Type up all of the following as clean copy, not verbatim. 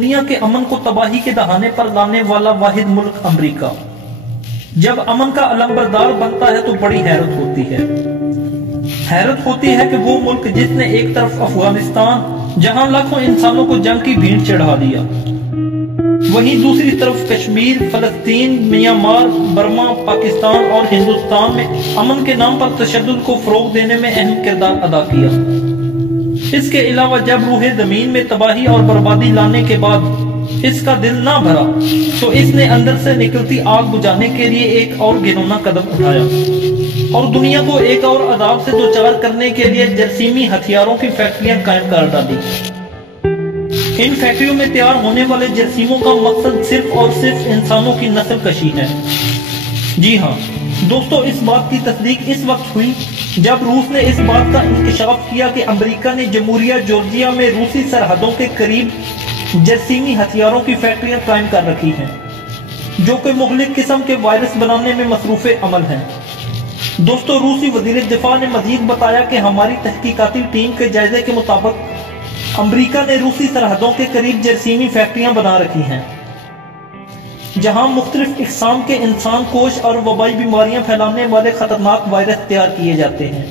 दुनिया के अमन को तबाही के दहाने पर लाने वाला वाहिद मुल्क अमेरिका जब अमन का अलंबरदार बनता है तो बड़ी हैरत होती है। हैरत होती है कि वो मुल्क जिसने एक तरफ अफगानिस्तान जहां लाखों इंसानों को जंग की भीड़ चढ़ा दिया, वहीं दूसरी तरफ कश्मीर, फलस्तीन, म्यांमार, बर्मा, पाकिस्तान और हिंदुस्तान में अमन के नाम पर तशद्दुद को फरोग देने में अहम किरदार अदा किया। इसके अलावा जब रूहे जमीन में तबाही और बर्बादी लाने के बाद इसका दिल ना भरा तो इसने अंदर से निकलती आग बुझाने के लिए एक और घिनौना कदम उठाया और दुनिया को एक और अदाब से दो चार करने के लिए जरासीमी हथियारों की फैक्ट्रियां कायम कर डाली। इन फैक्ट्रियों में तैयार होने वाले जरासीमों का मकसद सिर्फ और सिर्फ इंसानों की नस्ल कशी है। जी हाँ दोस्तों, इस बात की तस्दीक इस वक्त हुई जब रूस ने इस बात का इंकशाफ किया कि अमेरिका ने जमहूरिया जॉर्जिया में रूसी सरहदों के करीब जरासीमी हथियारों की फैक्ट्रियां कायम कर रखी हैं, जो कि मुख्तलिफ किस्म के वायरस बनाने में मसरूफ अमल हैं। दोस्तों, रूसी वजीर दिफा ने मजीद बताया कि हमारी तहकीकाती टीम के जायजे के मुताबिक अमेरिका ने रूसी सरहदों के करीब जरासीमी फैक्ट्रियां बना रखी हैं, जहां मुख्तलिफ इकसाम के इंसान कोश और वबाई बीमारियां फैलाने वाले खतरनाक वायरस तैयार किए जाते हैं।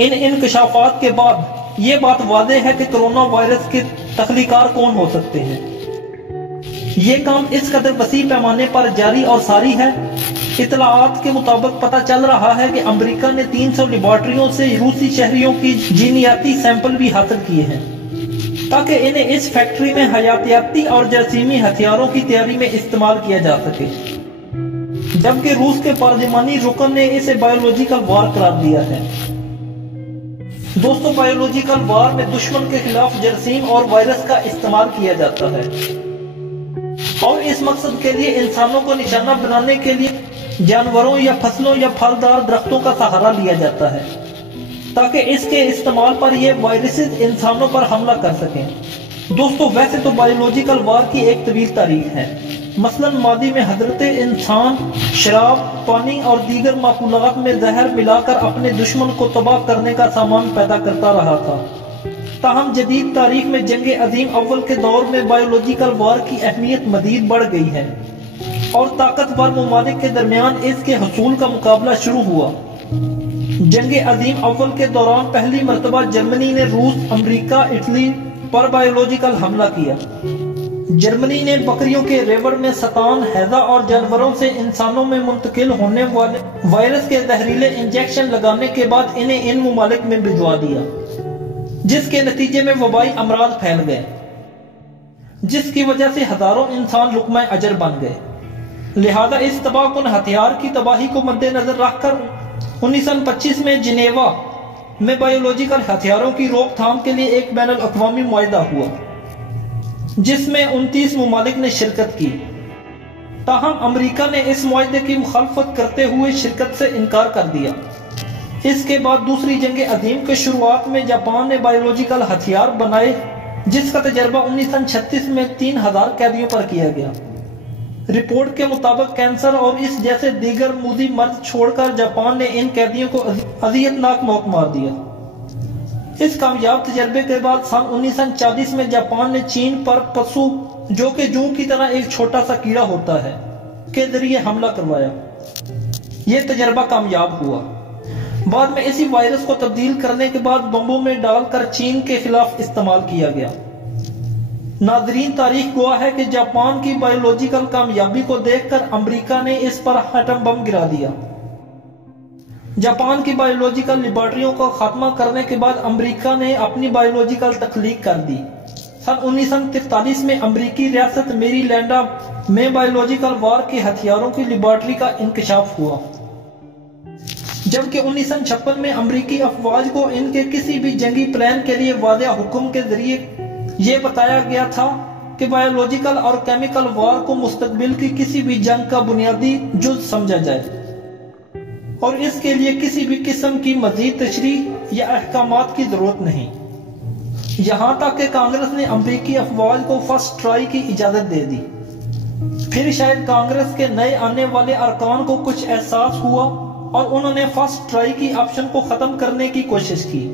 इन इंकशाफात के बाद ये बात वाज़ेह है कि कोरोना वायरस के तख्लीकार कौन हो सकते हैं। ये काम इस कदर वसी पैमाने पर जारी और सारी है। इतलाआत के मुताबिक पता चल रहा है कि अमेरिका ने 300 लेबॉर्ट्रियों से रूसी शहरियों की जीनियाती सैंपल भी हासिल किए हैं ताकि इन्हें इस फैक्ट्री में हयातियाती और जरासीमी हथियारों की तैयारी में इस्तेमाल किया जा सके, जबकि रूस के पार्लिमानी रुकन ने इसे बायोलॉजिकल वार करार दिया है। दोस्तों, बायोलॉजिकल वार में दुश्मन के खिलाफ जरासीम और वायरस का इस्तेमाल किया जाता है और इस मकसद के लिए इंसानों को निशाना बनाने के लिए जानवरों या फसलों या फलदार दरख्तों का सहारा लिया जाता है ताकि इसके इस्तेमाल पर ये वायरसेस इंसानों पर हमला कर सकें। दोस्तों, वैसे तो बायोलॉजिकल वार की एक तवील तारीख है। मसलन मादी में हजरत इंसान शराब, पानी और दीगर माकूलात में जहर मिलाकर अपने दुश्मन को तबाह करने का सामान पैदा करता रहा था। ताहम जदीद तारीख में जंग अजीम अव्वल के दौर में बायोलॉजिकल वार की अहमियत मजीद बढ़ गई है और ताकतवर ममालिक के दरमियान इसके हसूल का मुकाबला शुरू हुआ। जंग अजीम अव्वल के दौरान पहली मरतबा जर्मनी ने रूस, अमेरिका, इटली पर बायोलॉजिकल हमला किया। जर्मनी ने बकरियों के रेवड़ में सतान, हैजा और जानवरों से इंसानों में मुंतकिल होने वाले वायरस के जहरीले इंजेक्शन लगाने के बाद इन्हें इन मुमालिक में भिजवा दिया, जिसके नतीजे में वबाई अमराज फैल गए, जिसकी वजह से हजारों इंसान लुक़मा अजर बन गए। लिहाजा इस तबाहकुन हथियार की तबाही को मद्देनजर रखकर 1925 में जिनेवा में बायोलॉजिकल हथियारों की रोकथाम के लिए एक बैनुल अक़वामी मुआहिदा हुआ, जिसमें 29 मुमालिक ने शिरकत की। ताहम अमेरिका ने इस मुआहिदे की मुखालफत करते हुए शिरकत से इनकार कर दिया। इसके बाद दूसरी जंग अजीम के शुरुआत में जापान ने बायोलॉजिकल हथियार बनाए, जिसका तजर्बा 1936 में 3000 कैदियों पर किया गया। रिपोर्ट के मुताबिक कैंसर और इस जैसे दीगर मूदी मर्ज छोड़कर जापान ने इन कैदियों को अजियतनाक मौत मार दिया। इस कामयाब तजर्बे के बाद सन 1940 में जापान ने चीन पर पशु, जो कि जूं की तरह एक छोटा सा कीड़ा होता है, के जरिए हमला करवाया। यह तजर्बा कामयाब हुआ। बाद में इसी वायरस को तब्दील करने के बाद बम्बों में डालकर चीन के खिलाफ इस्तेमाल किया गया। नाज़रीन, तारीख गवाह है कि जापान की बायोलॉजिकल कामयाबी को देखकर अमेरिका ने इस पर एटम बम गिरा दिया। जापान की बायोलॉजिकल लेबॉर्ट्रियों को खात्मा करने के बाद अमेरिका ने अपनी बायोलॉजिकल तख्लीक कर दी। सन 1943 में अमेरिकी रियासत मेरीलैंड में बायोलॉजिकल वार के हथियारों की लेबॉर्ट्री का इंकशाफ हुआ, जबकि 1956 में अमेरिकी अफवाज को इनके किसी भी जंगी प्लान के लिए वादिया हुक्म के जरिए यह बताया गया था कि बायोलॉजिकल और केमिकल वार को मुस्तकबिल की किसी भी जंग का बुनियादी जुज़ समझा जाए और इसके लिए किसी भी किस्म की मजीद तशरीह या अहकामात की जरूरत नहीं, यहां तक कि कांग्रेस ने अमेरिकी अफवाज को फर्स्ट ट्राई की इजाजत दे दी। फिर शायद कांग्रेस के नए आने वाले अरकान को कुछ एहसास हुआ और उन्होंने फर्स्ट ट्राई की ऑप्शन को खत्म करने की कोशिश की,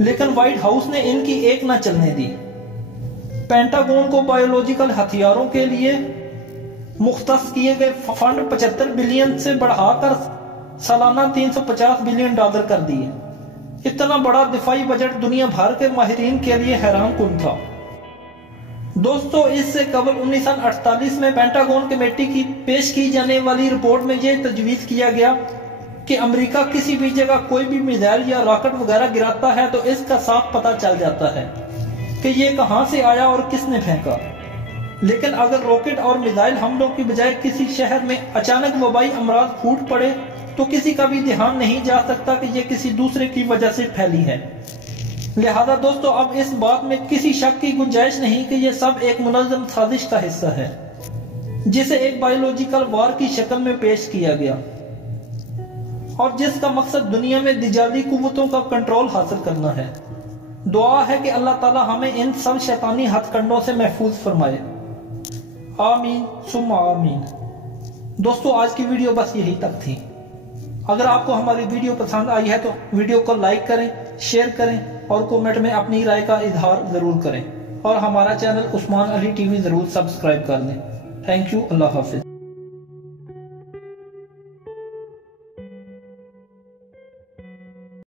लेकिन व्हाइट हाउस ने इनकी एक न चलने दी। पेंटागन को बायोलॉजिकल हथियारों के लिए मुख्तस किए गए फंड 75 बिलियन से बढ़ाकर सालाना 350 बिलियन डॉलर कर दिए। इतना बड़ा दिफाई बजट दुनिया भर के माहिरीन के लिए हैरान कुन था। दोस्तों, इससे कबल 1948 में पेंटागन कमेटी की पेश की जाने वाली रिपोर्ट में यह तजवीज़ किया गया कि अमेरिका किसी भी जगह कोई भी मिसाइल या रॉकेट वगैरह गिराता है तो इसका साफ पता चल जाता है कि ये कहां से आया और किसने फेंका। लेकिन अगर रॉकेट और मिसाइल हमलों की बजाय किसी शहर में अचानक वबाई अमराज फूट पड़े तो किसी का भी ध्यान नहीं जा सकता कि यह किसी दूसरे की वजह से फैली है। लिहाजा दोस्तों, अब इस बात में किसी शक की गुंजाइश नहीं कि यह सब एक मुनज़्ज़म साजिश का हिस्सा है, जिसे एक बायोलॉजिकल वार की शक्ल में पेश किया गया और जिसका मकसद दुनिया में दिजाली कुव्वतों का कंट्रोल हासिल करना है। दुआ है कि अल्लाह ताला हमें इन सब शैतानी हथकंडों से महफूज फरमाए। आमीन सुम्मा आमीन। दोस्तों, आज की वीडियो बस यही तक थी। अगर आपको हमारी वीडियो पसंद आई है तो वीडियो को लाइक करें, शेयर करें और कमेंट में अपनी राय का इजहार जरूर करें और हमारा चैनल उस्मान अली टीवी जरूर सब्सक्राइब कर दें। Thank you. Allah Hafiz.